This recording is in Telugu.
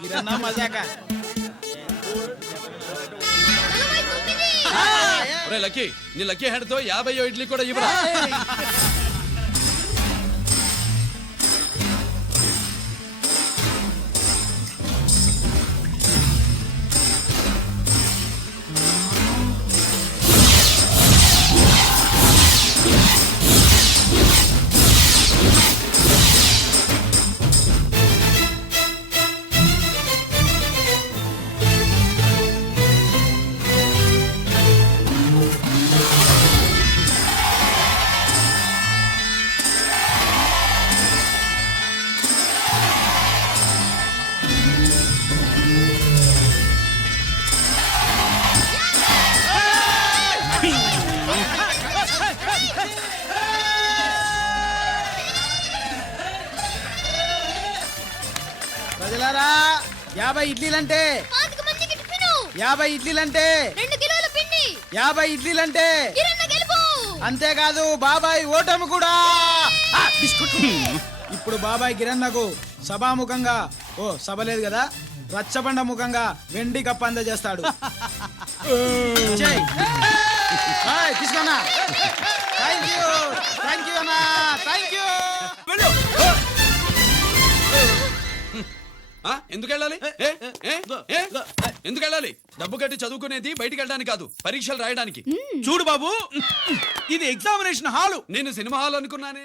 గిరన్నా మజాక. లక్కీ నీ లక్కీ హ్యాండ్ తో 50 ఇడ్లీ కూడా ఇవ్వరా? ప్రజలారా 50 ఇడ్లీలంటే 50 ఇడ్లీలంటే 50 ఇడ్లీలంటే అంతేకాదు బాబాయ్ ఓటమి కూడా. ఇప్పుడు బాబాయ్ గిరన్నకు సభాముఖంగా సభ లేదు కదా, రచ్చబండ ముఖంగా వెండి కప్ప అందజేస్తాడు. తీసుకున్నా. థ్యాంక్ యూ అన్నా, థ్యాంక్ యూ. ఎందుకు వెళ్ళాలి? ఎందుకు వెళ్ళాలి? డబ్బు కట్టి చదువుకునేది బయటికి వెళ్ళడానికి కాదు, పరీక్షలు రాయడానికి. చూడు బాబు, ఇది ఎగ్జామినేషన్ హాలు. నేను సినిమా హాల్ అనుకున్నానే.